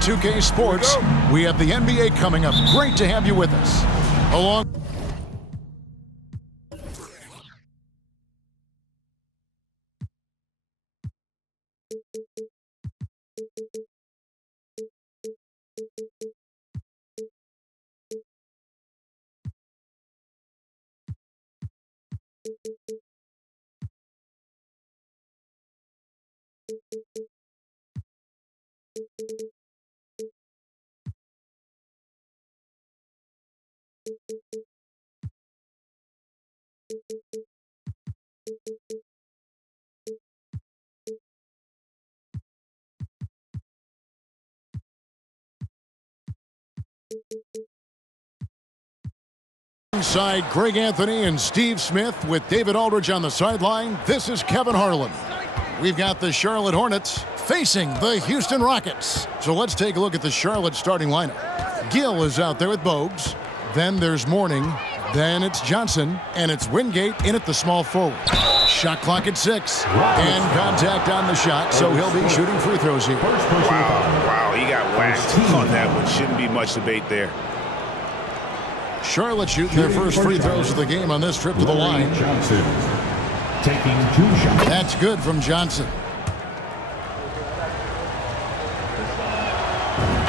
2K Sports, we have the NBA coming up. Great to have you with us. Along. Inside Greg Anthony and Steve Smith with David Aldridge on the sideline. This is Kevin Harlan. We've got the Charlotte Hornets facing the Houston Rockets. So let's take a look at the Charlotte starting lineup. Gill is out there with Bogues. Then there's Mourning. Then it's Johnson. And it's Wingate in at the small forward. Shot clock at 6. And contact on the shot, so he'll be shooting free throws here. Wow, he got whacked on that one. Shouldn't be much debate there. Charlotte shooting their first free throws of the game on this trip to the line. Johnson taking 2 shots. That's good from Johnson.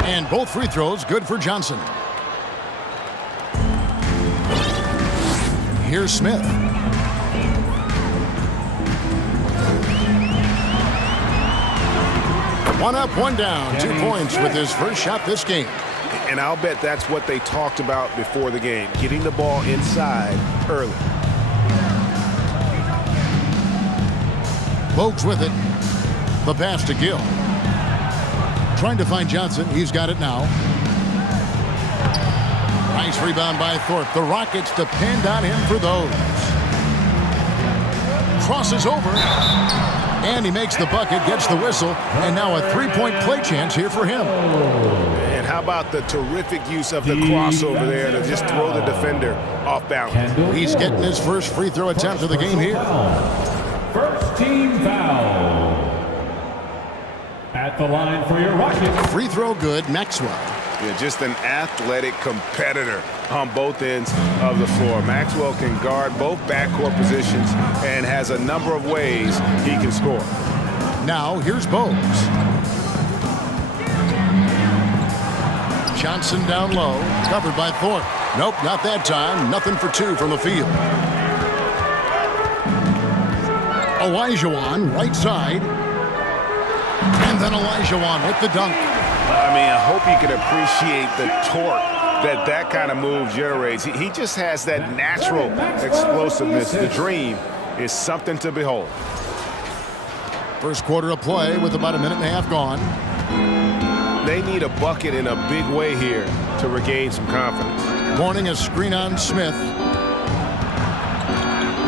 And both free throws good for Johnson. Here's Smith. One up, one down. 2 points with his first shot this game. And I'll bet that's what they talked about before the game, getting the ball inside early. Bogues with it. The pass to Gill. Trying to find Johnson. He's got it now. Nice rebound by Thorpe. The Rockets depend on him for those. Crosses over. And he makes the bucket, gets the whistle, and now a three-point play chance here for him. And how about the terrific use of the crossover there to just throw the defender off balance. He's getting his first free throw attempt of the game here. First team foul. At the line for your Rockets. Free throw good, Maxwell. Yeah, just an athletic competitor on both ends of the floor. Maxwell can guard both backcourt positions and has a number of ways he can score. Now here's Bogues. Johnson down low, covered by Thorpe. Nope, not that time. Nothing for 2 from the field. Olajuwon, right side. And then Olajuwon with the dunk. I mean, I hope you can appreciate the torque that kind of move generates. He just has that natural explosiveness. The dream is something to behold. First quarter of play with about a minute and a half gone. They need a bucket in a big way here to regain some confidence. Mourning a screen on Smith.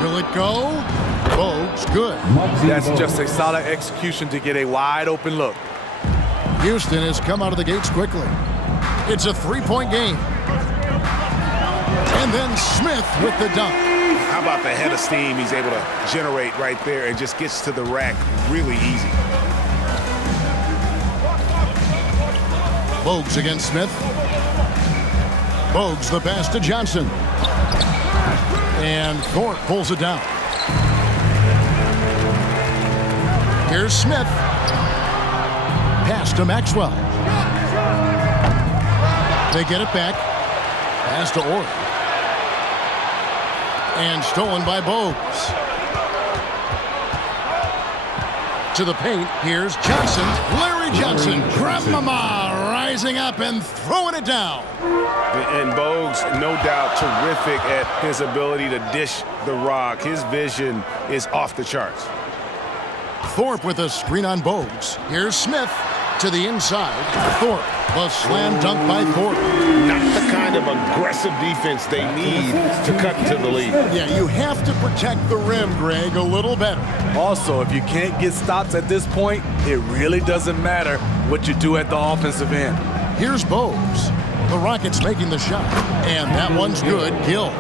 Will it go? Bogues, good. That's just a solid execution to get a wide open look. Houston has come out of the gates quickly. It's a 3-point game. And then Smith with the dunk. How about the head of steam he's able to generate right there and just gets to the rack really easy. Bogues against Smith. Bogues the pass to Johnson. And Thorpe pulls it down. Here's Smith. Pass to Maxwell. They get it back. Pass to Orr. And stolen by Bogues. To the paint. Here's Johnson. Larry Johnson. Grandmama rising up and throwing it down. And Bogues, no doubt, terrific at his ability to dish the rock. His vision is off the charts. Thorpe with a screen on Bogues. Here's Smith to the inside. Thorpe, the slam dunk by Thorpe. Not the kind of aggressive defense they need to cut into the lead. Yeah, you have to protect the rim, Greg, a little better. Also, if you can't get stops at this point, it really doesn't matter what you do at the offensive end. Here's Bogues. The Rockets making the shot. And that one's good. Gill.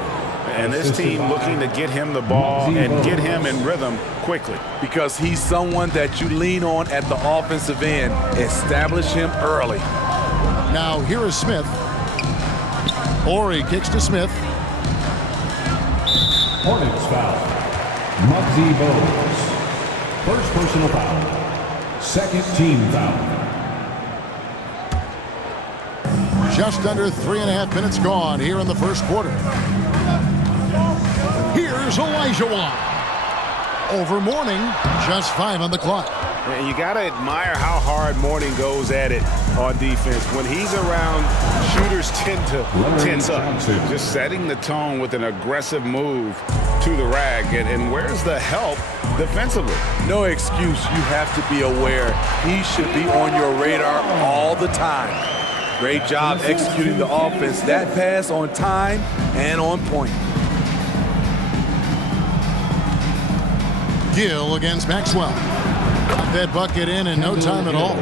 And this team looking to get him the ball and get him in rhythm quickly. Because he's someone that you lean on at the offensive end. Establish him early. Now here is Smith. Ori kicks to Smith. Hornets foul. Muggsy Bogues. First personal foul. Second team foul. Just under 3.5 minutes gone here in the first quarter. Here's Olajuwon. Over Mourning, just 5 on the clock. And you got to admire how hard Mourning goes at it on defense. When he's around, shooters tend to tense up. Just setting the tone with an aggressive move to the rack. And where's the help defensively? No excuse. You have to be aware. He should be on your radar all the time. Great job executing the offense. That pass on time and on point. Gill against Maxwell. Got that bucket in no time at all.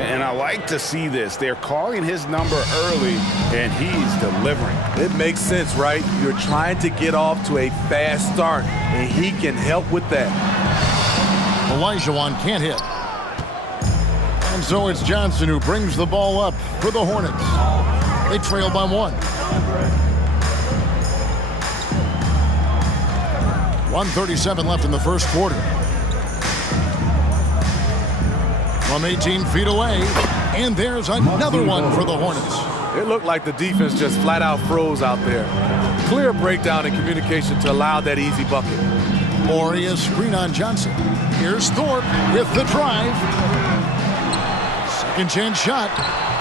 And I like to see this. They're calling his number early, and he's delivering. It makes sense, right? You're trying to get off to a fast start, and he can help with that. Olajuwon can't hit. And so it's Johnson who brings the ball up for the Hornets. They trail by 1. 1:37 left in the first quarter. From 18 feet away, and there's another one for the Hornets. It looked like the defense just flat out froze out there. Clear breakdown in communication to allow that easy bucket. Ori a screen on Johnson. Here's Thorpe with the drive. Second chance shot,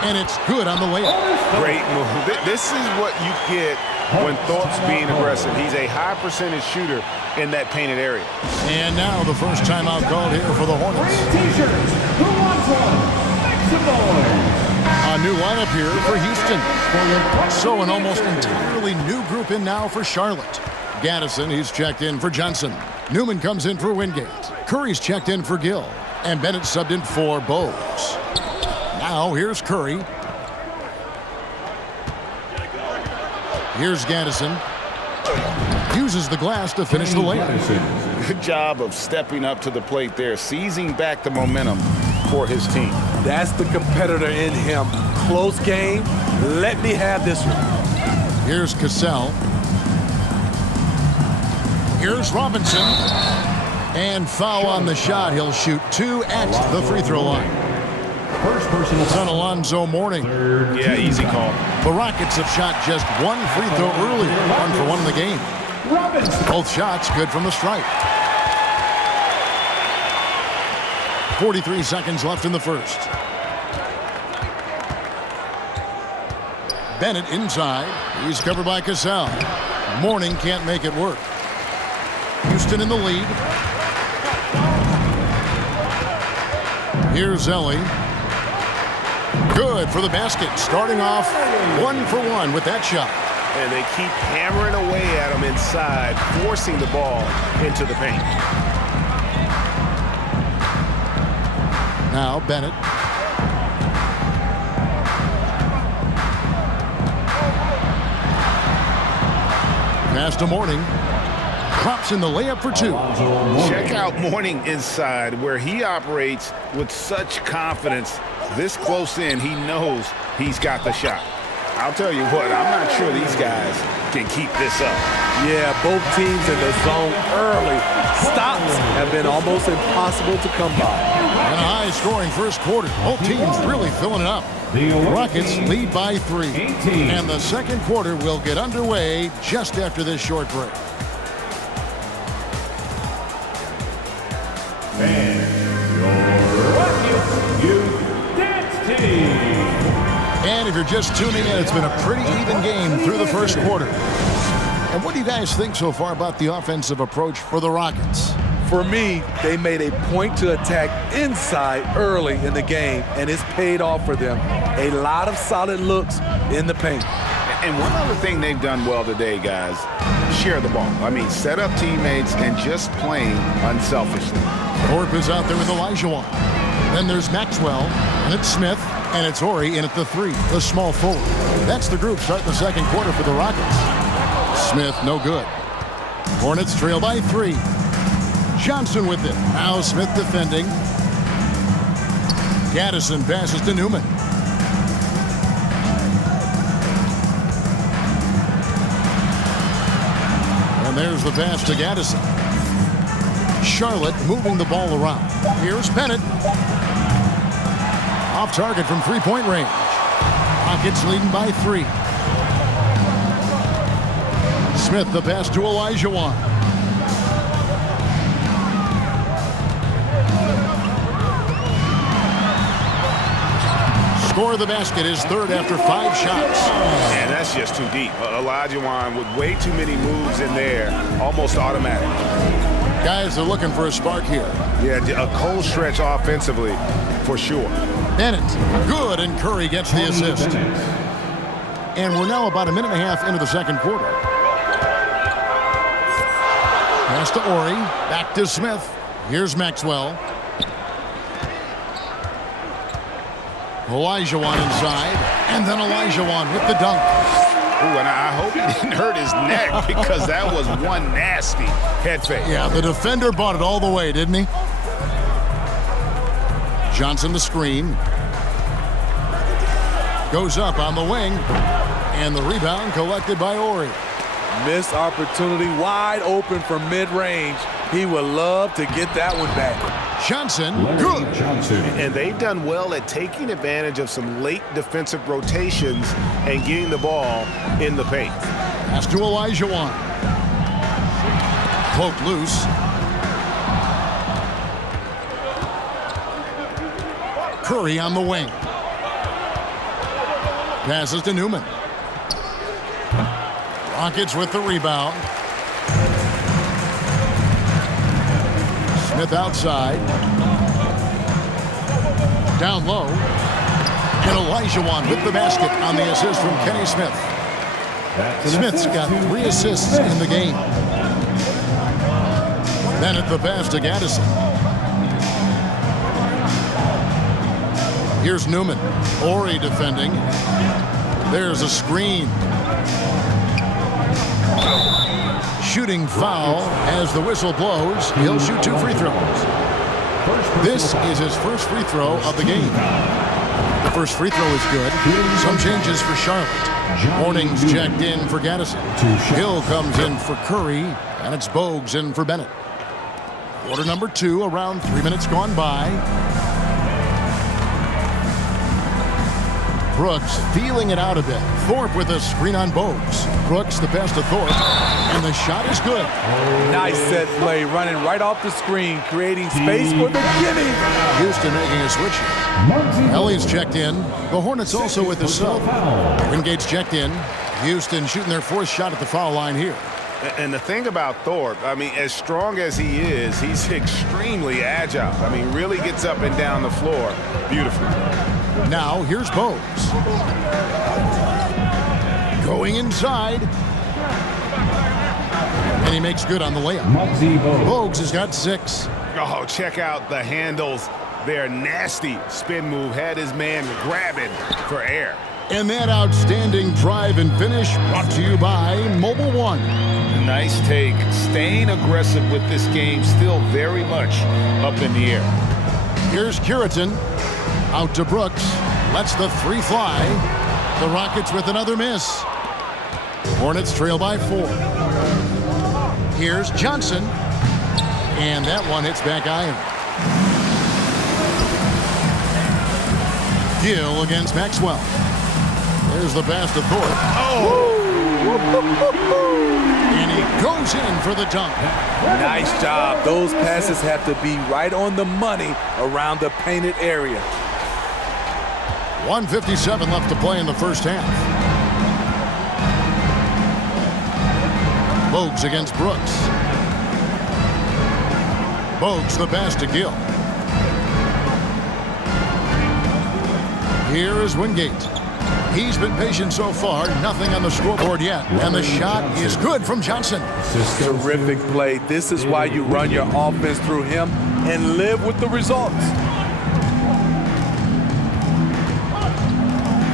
and it's good on the layup. Great move. This is what you get when Thorpe's being aggressive. He's a high percentage shooter in that painted area. And now the first timeout called here for the Hornets. T-shirts. Who wants one? Make some noise. A new lineup here for Houston. So an almost entirely new group in now for Charlotte. Gaddison, he's checked in for Johnson. Newman comes in for Wingate. Curry's checked in for Gill. And Bennett subbed in for Bogues. Now here's Curry. Here's Gaddison. Uses the glass to finish the layup. Good job of stepping up to the plate there, seizing back the momentum for his team. That's the competitor in him. Close game. Let me have this one. Here's Cassell. Here's Robinson. And foul on the shot. He'll shoot 2 at the free throw line. First personal It's on Alonzo Mourning. Yeah, easy call. The Rockets have shot just 1 free throw earlier. 1 for 1 in the game. Both shots good from the stripe. 43 seconds left in the first. Bennett inside. He's covered by Cassell. Mourning can't make it work. Houston in the lead. Here's Ellie. Good for the basket. Starting off 1 for 1 with that shot. And they keep hammering away at him inside, forcing the ball into the paint. Now Bennett. Pass to Mourning. Drops in the layup for 2. Check out Mourning inside, where he operates with such confidence. This close in, he knows he's got the shot. I'll tell you what, I'm not sure these guys can keep this up. Yeah, both teams in the zone early. Stops have been almost impossible to come by. And a high-scoring first quarter. Both teams really filling it up. The Rockets lead by 3. And the second quarter will get underway just after this short break. And your Rockets Youth Dance Team. And if you're just tuning in, it's been a pretty even game through the first quarter. And what do you guys think so far about the offensive approach for the Rockets? For me, they made a point to attack inside early in the game, and it's paid off for them. A lot of solid looks in the paint. And one other thing they've done well today, guys, share the ball. I mean, set up teammates and just playing unselfishly. Thorpe is out there with Olajuwon. Then there's Maxwell, and it's Smith, and it's Ori in at the 3, the small forward. That's the group starting the second quarter for the Rockets. Smith, no good. Hornets trail by 3. Johnson with it. Now Smith defending. Gaddison passes to Newman. There's the pass to Gaddison. Charlotte moving the ball around. Here's Bennett. Off target from three-point range. Rockets leading by 3. Smith the pass to Olajuwon. Score the basket, his third after 5 shots. Man, that's just too deep. Olajuwon with way too many moves in there, almost automatic. Guys are looking for a spark here. Yeah, a cold stretch offensively, for sure. Bennett, good, and Curry gets the assist. And we're now about a minute and a half into the second quarter. Pass to Ori, back to Smith. Here's Maxwell. Olajuwon inside, and then Olajuwon with the dunk. Ooh, and I hope he didn't hurt his neck because that was one nasty head fake. Yeah, the defender bought it all the way, didn't he? Johnson the screen. Goes up on the wing, and the rebound collected by Ori. Missed opportunity, wide open from mid-range. He would love to get that one back. Johnson, good. And they've done well at taking advantage of some late defensive rotations and getting the ball in the paint. Pass to Olajuwon. Poke loose. Curry on the wing. Passes to Newman. Rockets with the rebound. Smith outside. Down low. And Olajuwon with the basket on the assist from Kenny Smith. Smith's got 3 assists in the game. Bennett the pass to Gaddison. Here's Newman. Ori defending. There's a screen. Shooting foul as the whistle blows. He'll shoot 2 free throws. This is his first free throw of the game. The first free throw is good. Some changes for Charlotte. Mourning's checked in for Gaddison. Hill comes in for Curry, and it's Bogues in for Bennett. Quarter number 2, around 3 minutes gone by. Brooks feeling it out a bit. Thorpe with a screen on Bogues. Brooks the pass to Thorpe, and the shot is good. Nice set play, running right off the screen, creating space for the gimme. Houston making a switch. Ellie's checked in. The Hornets also with the sub. Wingate's checked in. Houston shooting their 4th shot at the foul line here. And the thing about Thorpe, I mean, as strong as he is, he's extremely agile. I mean, really gets up and down the floor beautifully. Now, here's Bogues. Going inside. And he makes good on the layup. Bogues has got 6. Oh, check out the handles. Their nasty spin move had his man grabbing for air. And that outstanding drive and finish brought to you by Mobile One. Nice take. Staying aggressive with this game, still very much up in the air. Here's Curitan. Out to Brooks. Lets the 3 fly. The Rockets with another miss. Hornets trail by 4. Here's Johnson. And that one hits back iron. Gill against Maxwell. There's the pass to Thorpe. Oh! And he goes in for the dunk. Nice job. Those passes have to be right on the money around the painted area. 1:57 left to play in the first half. Bogues against Brooks. Bogues the pass to Gill. Here is Wingate. He's been patient so far. Nothing on the scoreboard yet. And the shot is good from Johnson. Terrific play. This is why you run your offense through him and live with the results.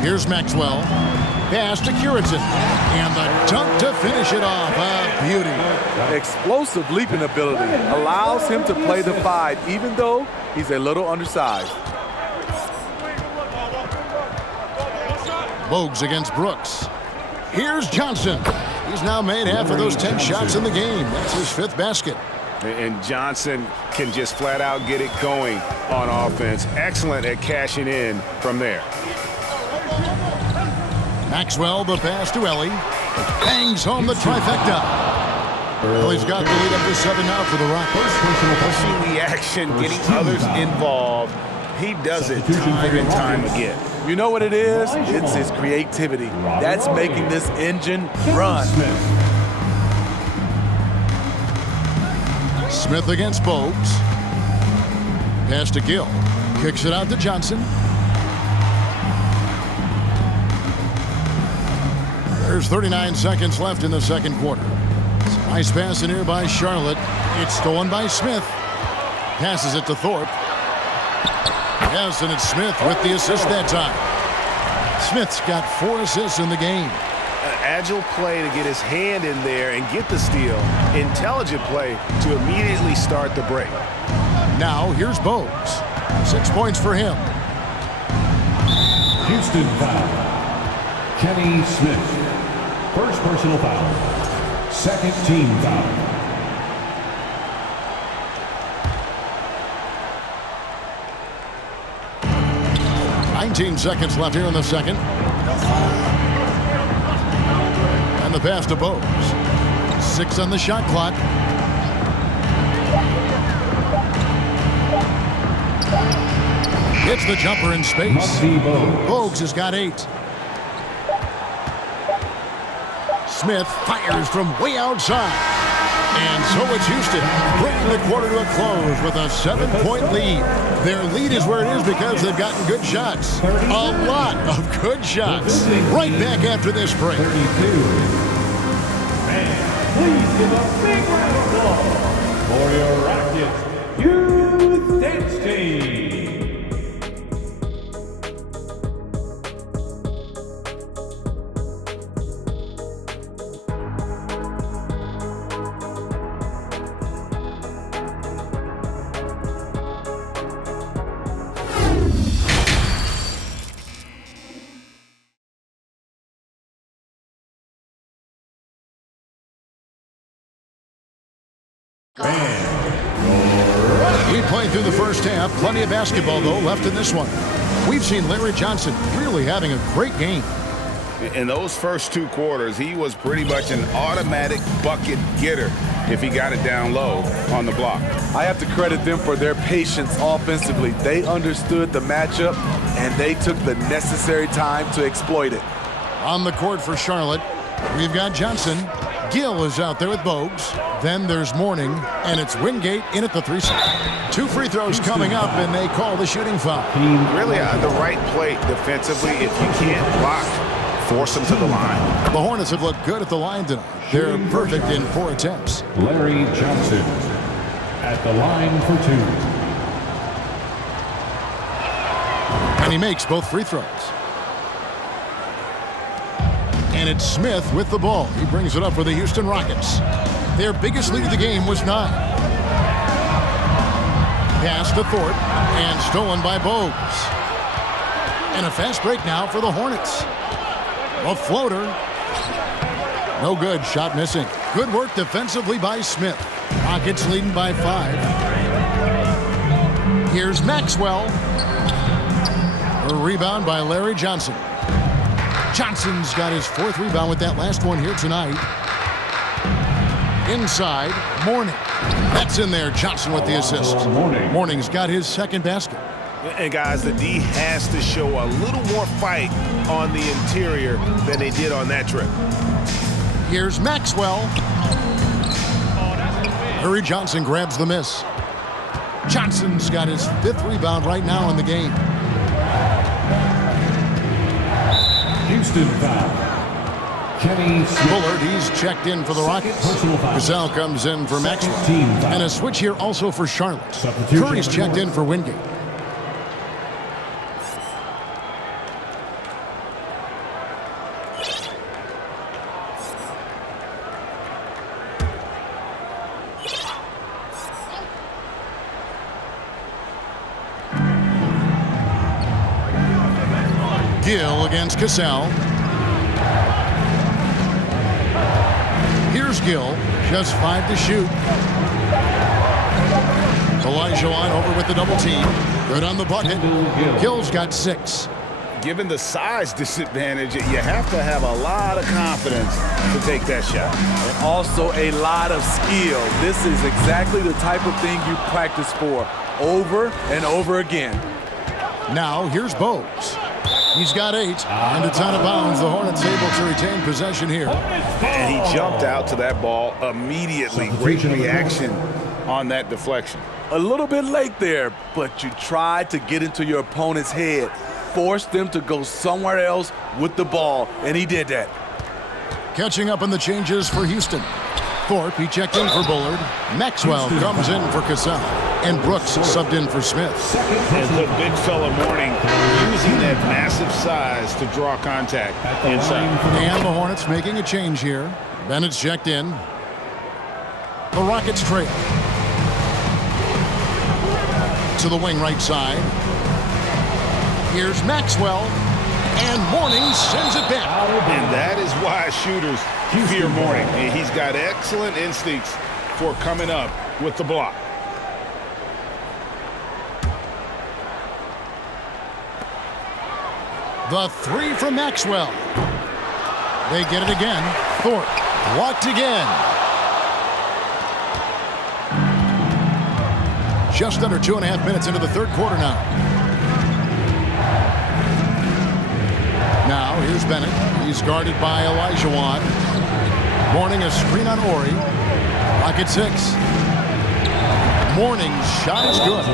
Here's Maxwell. Pass to Curitan. And the dunk to finish it off. A beauty. Explosive leaping ability allows him to play the 5, even though he's a little undersized. Bogues against Brooks. Here's Johnson. He's now made half of those 10 shots in the game. That's his 5th basket. And Johnson can just flat out get it going on offense. Excellent at cashing in from there. Maxwell, the pass to Ellie. Bangs home the trifecta. Ellie's got the lead up to 7 now for the Rockets. Pushing the action, getting others involved. He does it time and time again. You know what it is? It's his creativity. That's making this engine run. Smith against Bogues. Pass to Gill. Kicks it out to Johnson. There's 39 seconds left in the second quarter. Nice pass in here by Charlotte. It's stolen by Smith. Passes it to Thorpe. Yes, and it's Smith with the assist that time. Smith's got 4 assists in the game. An agile play to get his hand in there and get the steal. Intelligent play to immediately start the break. Now here's Bogues. 6 points for him. Houston foul. Kenny Smith. First personal foul. Second team foul. 19 seconds left here in the second. And the pass to Bogues. 6 on the shot clock. Hits the jumper in space. Bogues has got 8. Smith fires from way outside. And so it's Houston bringing the quarter to a close with a 7-point lead. Their lead is where it is because they've gotten good shots. A lot of good shots. Right back after this break. 32. And please give a big round of applause for your Rockets Youth Dance Team. We played through the first half. Plenty of basketball, though, left in this one. We've seen Larry Johnson really having a great game. In those first 2 quarters, he was pretty much an automatic bucket getter if he got it down low on the block. I have to credit them for their patience offensively. They understood the matchup, and they took the necessary time to exploit it. On the court for Charlotte, we've got Johnson. Gill is out there with Bogues. Then there's Mourning, and it's Wingate in at the 3 spot. 2 free throws coming up, and they call the shooting foul. Really the right play defensively. If you can't block, force them to the line. The Hornets have looked good at the line tonight. They're perfect in 4 attempts. Larry Johnson at the line for 2. And he makes both free throws. And it's Smith with the ball. He brings it up for the Houston Rockets. Their biggest lead of the game was 9. Pass to Thorpe and stolen by Bogues. And a fast break now for the Hornets. A floater. No good. Shot missing. Good work defensively by Smith. Rockets leading by 5. Here's Maxwell. A rebound by Larry Johnson. Johnson's got his 4th rebound with that last one here tonight. Inside, Mourning. That's in there. Johnson with the assist. Mourning's got his 2nd basket. And guys, the D has to show a little more fight on the interior than they did on that trip. Here's Maxwell. Larry Johnson grabs the miss. Johnson's got his 5th rebound right now in the game. Houston foul. Kenny Smith. Bullard, he's checked in for the Rockets. Gazelle comes in for Maxwell. And a switch here also for Charlotte. Curry's checked in for Wingate. Gill against Cassell. Here's Gill, just 5 to shoot. Olajuwon over with the double team. Good on the bucket. Gill's got 6. Given the size disadvantage, you have to have a lot of confidence to take that shot. And also a lot of skill. This is exactly the type of thing you practice for over and over again. Now here's Bose. He's got 8, and it's out of bounds. The Hornets able to retain possession here. And he jumped out to that ball immediately. Great reaction on that deflection. A little bit late there, but you tried to get into your opponent's head. Force them to go somewhere else with the ball, and he did that. Catching up on the changes for Houston. Thorpe, he checked in for Bullard. Maxwell comes in for Cassell. And Brooks subbed in for Smith. And the big fella Mourning using that massive size to draw contact inside. And the Hornets making a change here. Bennett's checked in. The Rockets trail. To the wing right side. Here's Maxwell. And Mourning sends it back. And that is why shooters fear Mourning. He's got excellent instincts for coming up with the block. The 3 from Maxwell. They get it again. Thorpe blocked again. Just under 2.5 minutes into the third quarter now. Now here's Bennett. He's guarded by Olajuwon. Mourning a screen on Ori. Rocket 6. Mourning's shot is good.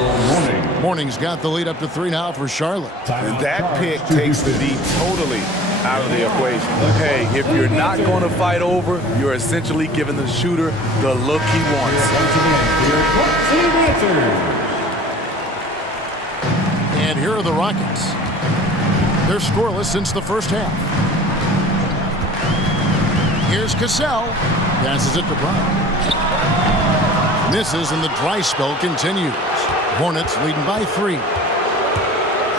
Mourning's got the lead up to 3 now for Charlotte. And that pick takes the D totally out of the equation. Hey, if you're not going to fight over, you're essentially giving the shooter the look he wants. And here are the Rockets. They're scoreless since the first half. Here's Cassell. Passes it to Brown. Misses, and the dry spell continues. Hornets leading by 3.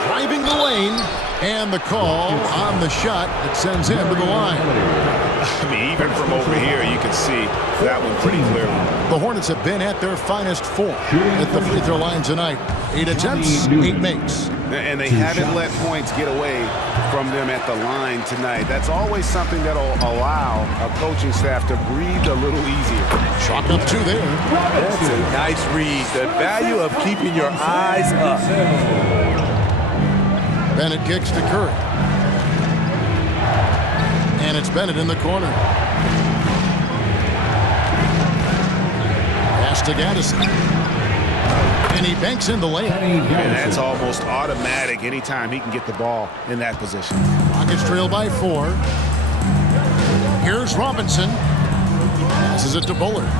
Driving the lane, and the call on the shot that sends him to the line. I mean, even from over here, you can see that one pretty clearly. The Hornets have been at their finest 4 at the free throw line tonight. 8 attempts, 8 makes. And they haven't let points get away from them at the line tonight. That's always something that'll allow a coaching staff to breathe a little easier. Chalk up 2 there. That's a nice read. The value of keeping your eyes up. Bennett kicks to Curry. And it's Bennett in the corner. Pass to Gaddison. And he banks in the layup. And that's almost automatic anytime he can get the ball in that position. Rockets trail by 4. Here's Robinson. Passes it to Bullard.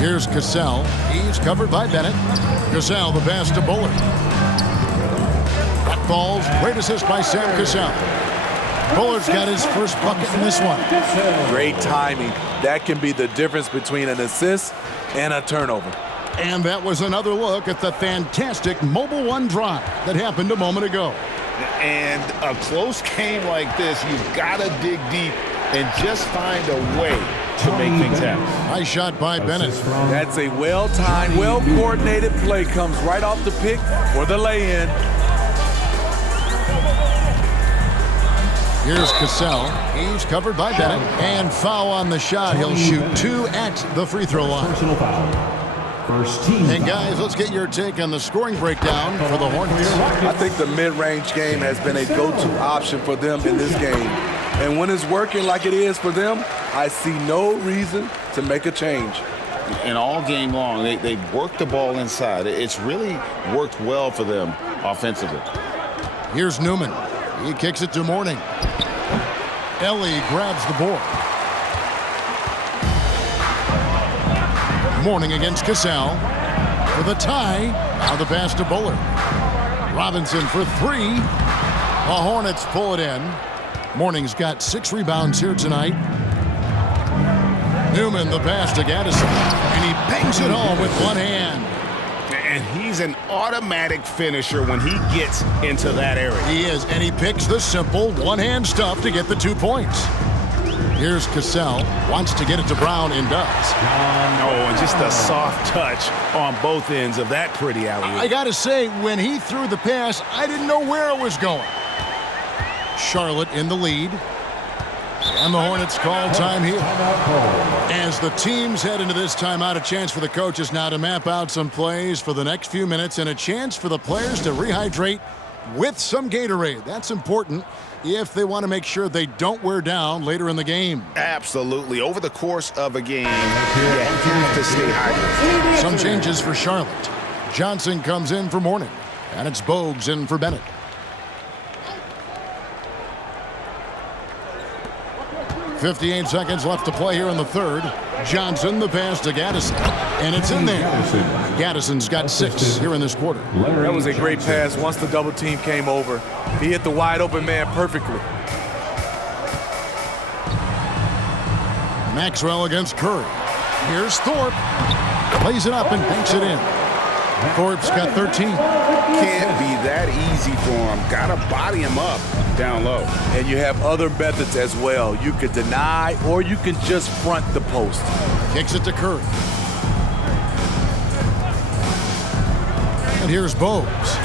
Here's Cassell. He's covered by Bennett. Cassell, the pass to Bullard. That falls. Great assist by Sam Cassell. Bullard's got his first bucket in this one. Great timing. That can be the difference between an assist and a turnover. And that was another look at the fantastic Mobile One drive that happened a moment ago. And a close game like this, you've got to dig deep and just find a way to make things happen. Nice shot by Bennett. That's a well-timed, well-coordinated play. Comes right off the pick for the lay-in. Here's Cassell. He's covered by Bennett. And foul on the shot. He'll shoot 2 at the free throw line. Personal foul. First team. And guys, let's get your take on the scoring breakdown for the Hornets. I think the mid-range game has been a go-to option for them in this game. And when it's working like it is for them, I see no reason to make a change. And all game long, they've worked the ball inside. It's really worked well for them offensively. Here's Newman. He kicks it to Mourning. Ellie grabs the board. Mourning against Cassell for the tie. Now the pass to Bullard. Robinson for 3. The Hornets pull it in. Mourning's got 6 rebounds here tonight. Newman the pass to Gaddison. And he bangs it home with one hand. And he He's an automatic finisher when he gets into that area. He is, and he picks the simple one-hand stuff to get the 2 points. Here's Cassell, wants to get it to Brown and does. Oh, and just a soft touch on both ends of that pretty alley-oop. I gotta say, when he threw the pass, I didn't know where it was going. Charlotte in the lead. And the Hornets call time here. As the teams head into this timeout, a chance for the coaches now to map out some plays for the next few minutes and a chance for the players to rehydrate with some Gatorade. That's important if they want to make sure they don't wear down later in the game. Absolutely. Over the course of a game, you have to stay hydrated. Some changes for Charlotte. Johnson comes in for Mourning, and it's Bogues in for Bennett. .58 seconds left to play here in the third. Johnson, the pass to Gaddison, and it's in there. Gaddison's got 6 here in this quarter. That was a great pass once the double team came over. He hit the wide open man perfectly. Maxwell against Curry. Here's Thorpe. Plays it up and banks it in. Thorpe's got 13. Can't be that easy for him. Gotta body him up down low. And you have other methods as well. You could deny or you can just front the post. Kicks it to Curry. And here's Bogues.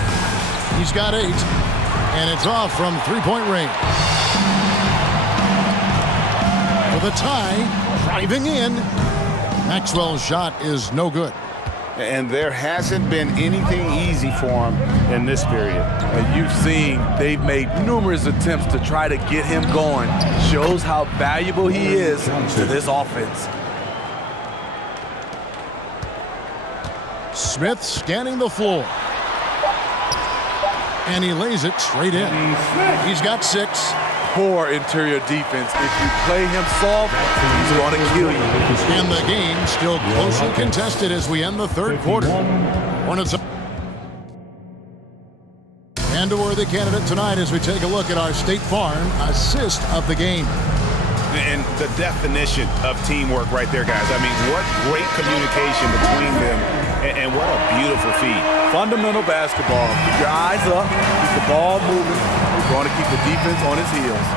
He's got 8. And it's off from three-point range. For the tie, driving in. Maxwell's shot is no good. And there hasn't been anything easy for him in this period. And you've seen they've made numerous attempts to try to get him going. Shows how valuable he is to this offense. Smith scanning the floor. And he lays it straight in. He's got 6. Poor interior defense. If you play him soft, he's going to kill you. And the game still closely contested as we end the third quarter. Hornets and a worthy candidate tonight as we take a look at our State Farm assist of the game. And the definition of teamwork right there, guys. I mean, what great communication between them, and what a beautiful feed. Fundamental basketball. Keep your eyes up, keep the ball moving. We're going to keep the defense on its heels.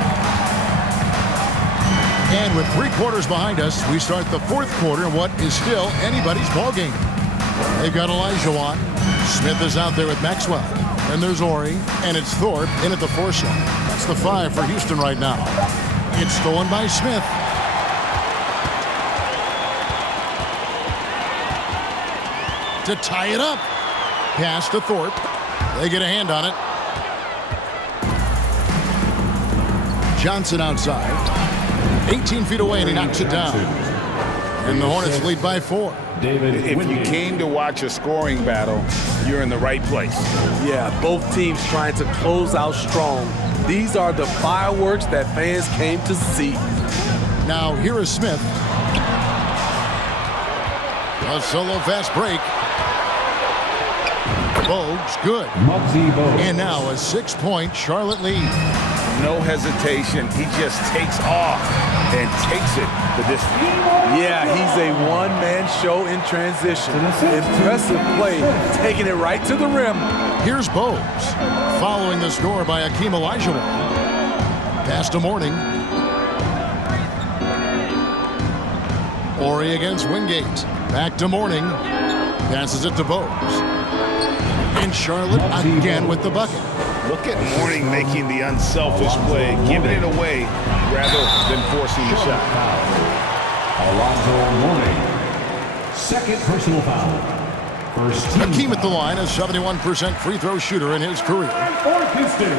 And with 3 quarters behind us, we start the fourth quarter in what is still anybody's ball game. They've got Olajuwon. Smith is out there with Maxwell. Then there's Ori, and it's Thorpe in at the 4 slot. That's the 5 for Houston right now. It's stolen by Smith. To tie it up. Pass to Thorpe. They get a hand on it. Johnson outside. 18 feet away, and he knocks it down. And the Hornets lead by 4. If you came to watch a scoring battle, you're in the right place. Yeah, both teams trying to close out strong. These are the fireworks that fans came to see. Now here is Smith. A solo fast break. Bogues, good. And now a 6-point Charlotte lead. No hesitation. He just takes off and takes it the distance. Yeah, he's a one-man show in transition. Impressive play, taking it right to the rim. Here's Bogues, following the score by Hakeem Olajuwon. Pass to Mourning. Ori against Wingate. Back to Mourning. Passes it to Bogues. And Charlotte again with the bucket. Look at Mourning making the unselfish play, giving it away rather than forcing the shot. Alonzo Mourning. Second personal foul. First team Hakeem at the line, a 71% free throw shooter in his career. for Houston.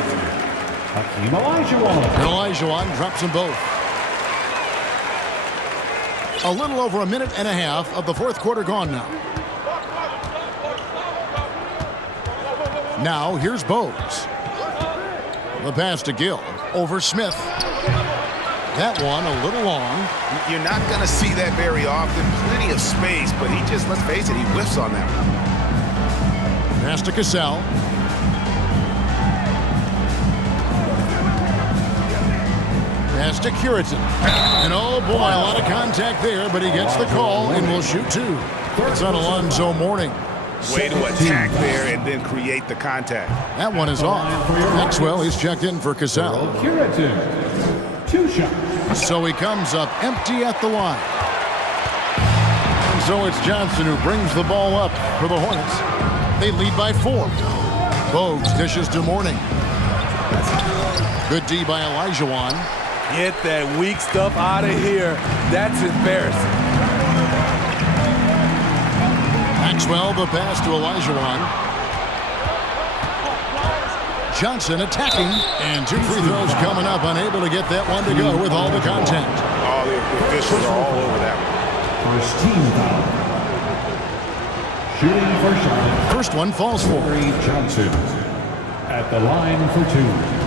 Hakeem Olajuwon. And Olajuwon drops them both. A little over a minute and a half of the fourth quarter gone now. Now here's Bogues. The pass to Gill over Smith. That one a little long. You're not going to see that very often. Plenty of space, but he just, let's face it, he whiffs on that one. Pass to Cassell. Pass to Curitan. And oh boy, a lot of contact there, but he gets the call and will shoot 2. It's on Alonzo Mourning. Way to attack there and then create the contact. That one is off. Maxwell is checked in for Cassell. Curative, 2 shots. So he comes up empty at the line. And so it's Johnson who brings the ball up for the Hornets. They lead by 4. Bogues dishes to Mourning. Good D by Olajuwon. Get that weak stuff out of here. That's embarrassing. Maxwell, the pass to Olajuwon. Johnson attacking, and 2 free throws coming up, unable to get that one to go with all the contact. Oh, the officials are all over that one. First team foul. Shooting for Charlotte. First one falls for Corey Johnson at the line for 2.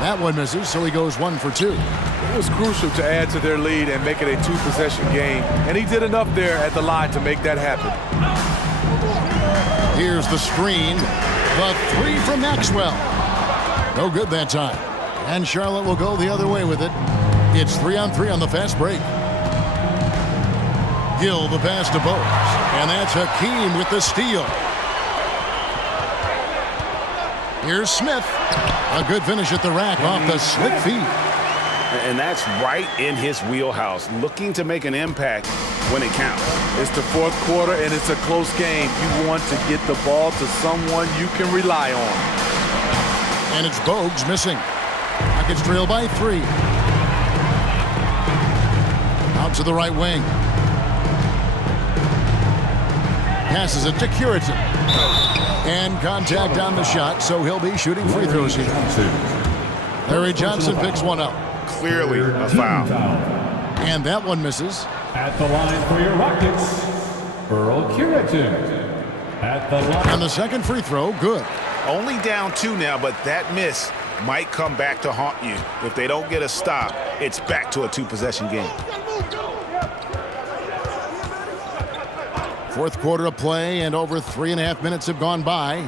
That one misses, so he goes 1 for 2. It was crucial to add to their lead and make it a 2-possession game, and he did enough there at the line to make that happen. Here's the screen. The 3 from Maxwell. No good that time. And Charlotte will go the other way with it. It's 3-on-3 on the fast break. Gill the pass to Bogues. And that's Hakeem with the steal. Here's Smith. A good finish at the rack off the slick feed. And that's right in his wheelhouse, looking to make an impact when it counts. It's the 4th quarter, and it's a close game. You want to get the ball to someone you can rely on. And it's Bogues missing. Rockets trail by 3. Out to the right wing. Passes it to Curitin. And contact on the shot, so he'll be shooting free throws here. Larry Johnson picks one up. Clearly a foul. And that one misses. At the line for your Rockets, Earl Curative. At the line. And the second free throw, good. Only down 2 now, but that miss might come back to haunt you. If they don't get a stop, it's back to a 2-possession game. 4th quarter of play, and over 3.5 minutes have gone by.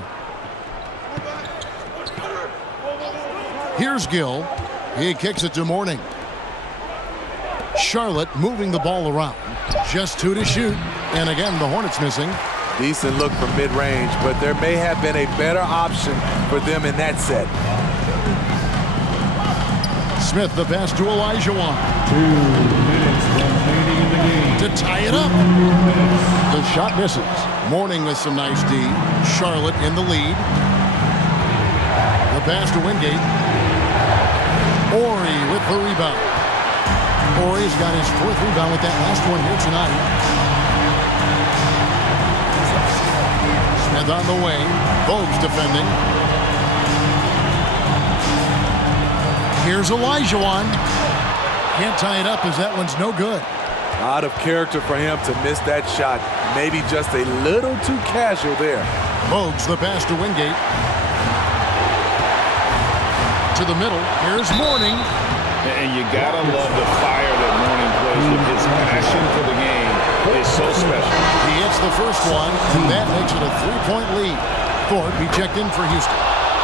Here's Gill. He kicks it to Mourning. Charlotte moving the ball around. Just 2 to shoot. And again, the Hornets missing. Decent look from mid-range, but there may have been a better option for them in that set. Smith, the pass to Olajuwon. 2 minutes remaining in the game. To tie it up. The shot misses. Mourning with some nice D. Charlotte in the lead. The pass to Wingate. Horry with the rebound. Horry's got his 4th rebound with that last one here tonight. Smith on the way. Bogues defending. Here's Olajuwon. Can't tie it up as that one's no good. Out of character for him to miss that shot. Maybe just a little too casual there. Bogues the pass to Wingate. To the middle. Here's Mourning. And you gotta love the fire that Mourning plays with. His passion for the game is so special. He hits the first one, and that makes it a 3-point lead. Thorpe, he checked in for Houston.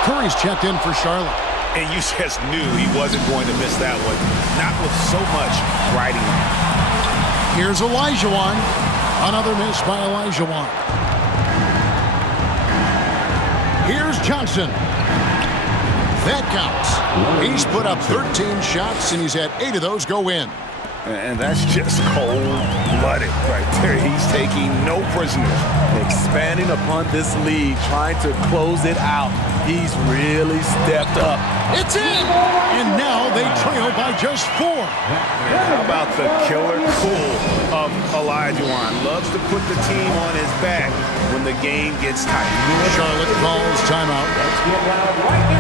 Curry's checked in for Charlotte. And you just knew he wasn't going to miss that one. Not with so much riding on it. Here's Olajuwon. Another miss by Olajuwon. Here's Johnson. That counts. He's put up 13 shots, and he's had 8 of those go in. And that's just cold-blooded right there. He's taking no prisoners. Expanding upon this lead, trying to close it out. He's really stepped up. It's in! And now they trail by just 4. And how about the killer cool of Olajuwon? Loves to put the team on his back when the game gets tight. Charlotte calls timeout.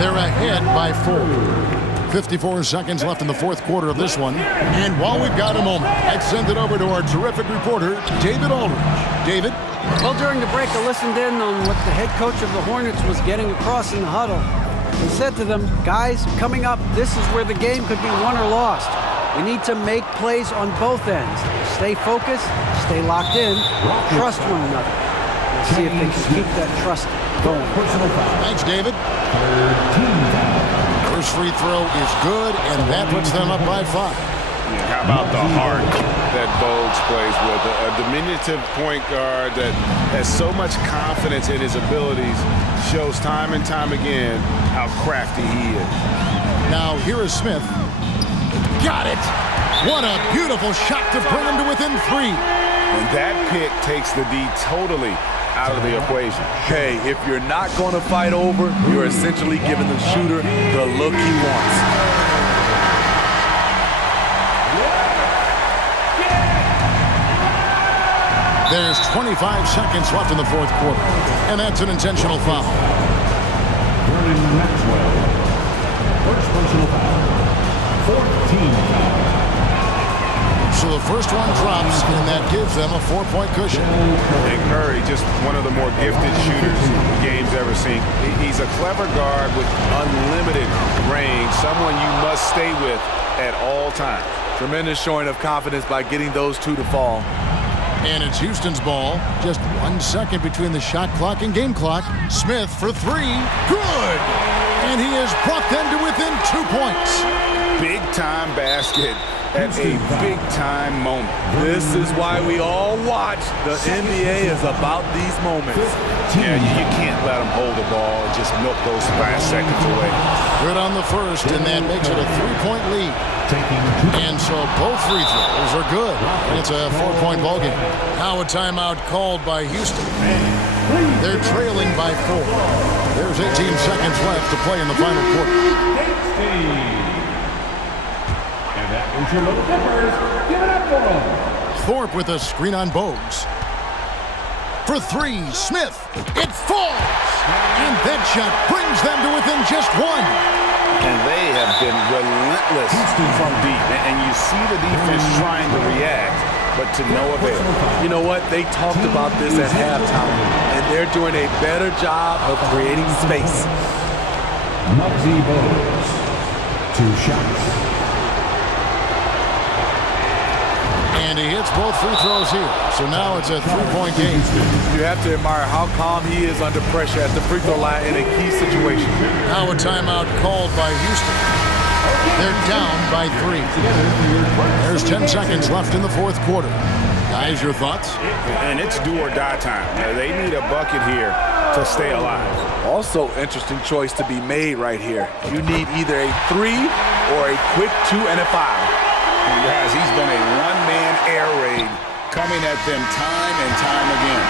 They're ahead by 4. 54 seconds left in the 4th quarter of this one. And while we've got a moment, let's send it over to our terrific reporter, David Aldridge. David? Well, during the break, I listened in on what the head coach of the Hornets was getting across in the huddle. He said to them, guys, coming up, this is where the game could be won or lost. We need to make plays on both ends. Stay focused, stay locked in, trust one another. Let's see if they can keep that trust going. Thanks, David. First free throw is good, and that puts them up by 5. How about the heart that Bogues plays with? A diminutive point guard that has so much confidence in his abilities, shows time and time again how crafty he is. Now here is Smith. Got it! What a beautiful shot to bring him to within 3. And that pick takes the D totally out of the equation. Hey, if you're not going to fight over, you're essentially giving the shooter the look he wants. There's 25 seconds left in the fourth quarter, and that's an intentional foul. Vernon Maxwell. First personal foul. 14 foul. So the first one drops, and that gives them a 4-point cushion. And Curry, just one of the more gifted shooters the game's ever seen. He's a clever guard with unlimited range, someone you must stay with at all times. Tremendous showing of confidence by getting those two to fall. And it's Houston's ball. Just 1 second between the shot clock and game clock. Smith for 3. Good! And he has brought them to within 2 points. Big-time basket at a big-time moment. This is why we all watch. The NBA is about these moments. Yeah, you can't let them hold the ball and just milk those last seconds away. Good on the first, and that makes it a 3-point lead. And so both free throws are good. It's a 4-point ball game. Now a timeout called by Houston. They're trailing by 4. There's 18 seconds left to play in the final quarter. And that is your little Clippers. Give it up for them. Thorpe with a screen on Bogues. For 3, Smith. It falls. And that shot brings them to within just 1. And they have been relentless from deep. And you see the defense trying to react, but to no avail. You know what? They talked about this at halftime, and they're doing a better job of creating space. Muggsy Bogues. 2 shots. And he hits both free throws here. So now it's a 3-point game. You have to admire how calm he is under pressure at the free throw line in a key situation. Now a timeout called by Houston. They're down by 3. There's 10 seconds left in the fourth quarter. Guys, your thoughts? And it's do or die time. They need a bucket here to stay alive. Also, interesting choice to be made right here. You need either a 3 or a quick 2 and a 5. Guys, he's been a one-man air raid coming at them time and time again.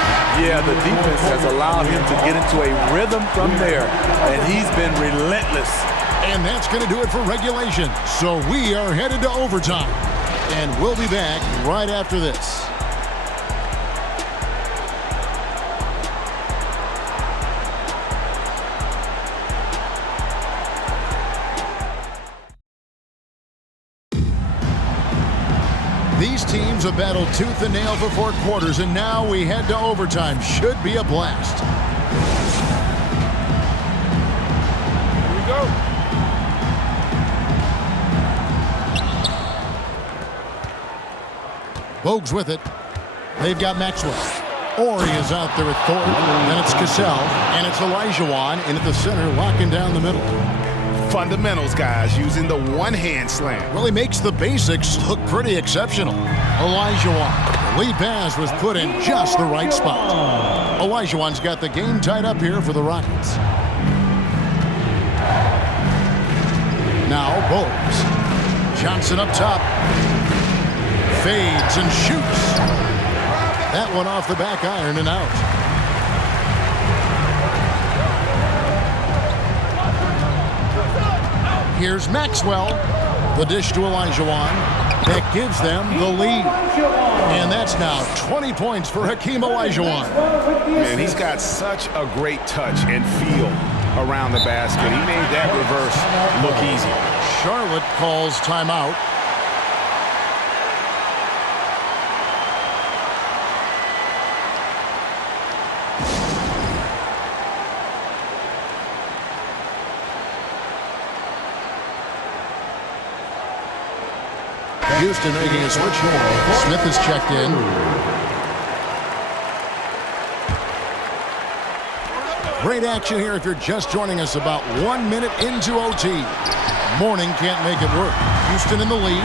Yeah, the defense has allowed him to get into a rhythm from there, and he's been relentless. And that's going to do it for regulation. So we are headed to overtime. And we'll be back right after this. These teams have battled tooth and nail for 4 quarters, and now we head to overtime. Should be a blast. Here we go. Bogues with it. They've got Maxwell. Ori is out there with Thorpe. Then it's Cassell, and it's Olajuwon in at the center, locking down the middle. Fundamentals, guys, using the one-hand slam. Well, he makes the basics look pretty exceptional. Olajuwon. The lead pass was put in just the right spot. Olajuwon's got the game tied up here for the Rockets. Now Bogues. Johnson up top. Fades and shoots. That one off the back iron and out. Here's Maxwell. The dish to Olajuwon. That gives them the lead. And that's now 20 points for Hakeem Olajuwon. Man, he's got such a great touch and feel around the basket. He made that reverse look easy. Charlotte calls timeout. Houston making a switch here. Smith is checked in. Great action here if you're just joining us about 1 minute into OT. Mourning can't make it work. Houston in the lead.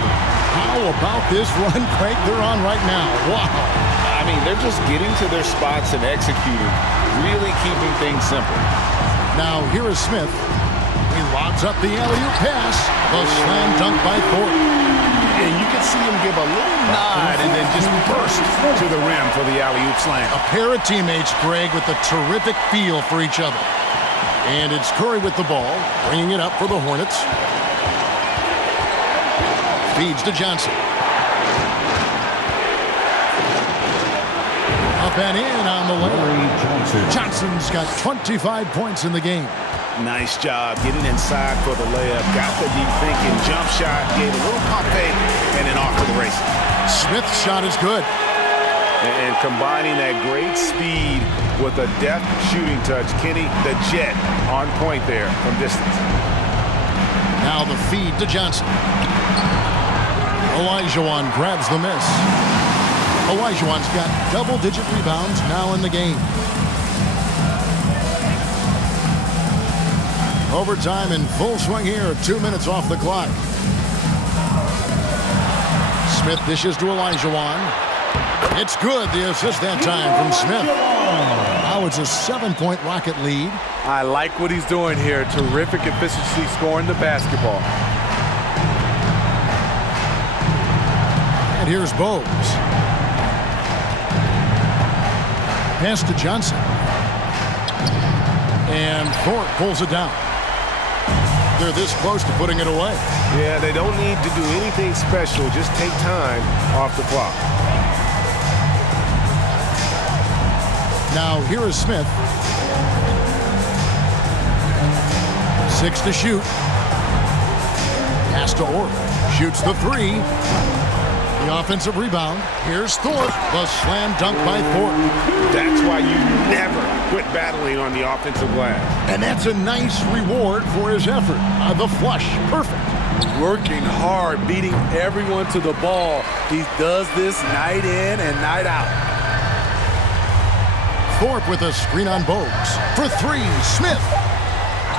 How about this run break they're on right now? Wow. I mean, they're just getting to their spots and executing, really keeping things simple. Now here is Smith. He lobs up the alley-oop pass. The slam dunk by Thorpe. And you can see him give a little nod and then just burst to the rim for the alley-oop slam. A pair of teammates, Greg, with a terrific feel for each other. And it's Curry with the ball, bringing it up for the Hornets. Feeds to Johnson. Up and in on the layup. Johnson's got 25 points in the game. Nice job getting inside for the layup. Got the deep thinking jump shot, gave a little pump fake, and then off to the races. Smith's shot is good. And combining that great speed with a deft shooting touch, Kenny, the Jet, on point there from distance. Now the feed to Johnson. Olajuwon grabs the miss. Olajuwon's got double-digit rebounds now in the game. Overtime in full swing here. 2 minutes off the clock. Smith dishes to Olajuwon. It's good. The assist that time from Smith. Now it's a 7-point Rocket lead. I like what he's doing here. Terrific efficiency scoring the basketball. And here's Bogues. Pass to Johnson. And Thorpe pulls it down. They're this close to putting it away. Yeah, they don't need to do anything special. Just take time off the clock. Now here is Smith. 6 to shoot. Pass to Orr. Shoots the 3. The offensive rebound. Here's Thorpe. The slam dunk by Thorpe. That's why you never quit battling on the offensive glass. And that's a nice reward for his effort. The flush. Perfect. Working hard, beating everyone to the ball. He does this night in and night out. Thorpe with a screen on Bogues. For 3, Smith.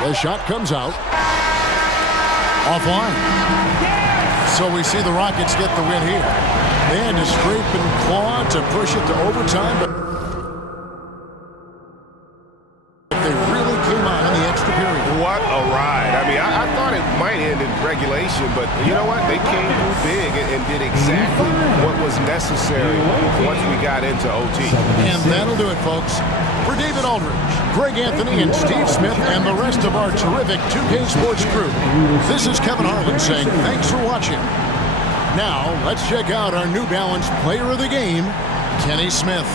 The shot comes out. Offline. So we see the Rockets get the win here. They had to scrape and claw to push it to overtime, but they really came on in the extra period. What a ride. I mean, I thought it might end in regulation, but you know what? They came through big and did exactly what was necessary once we got into OT. And that'll do it, folks. For David Aldridge, Greg Anthony, and Steve Smith, and the rest of our terrific 2K Sports crew, this is Kevin Harlan saying thanks for watching. Now, let's check out our New Balance Player of the Game, Kenny Smith.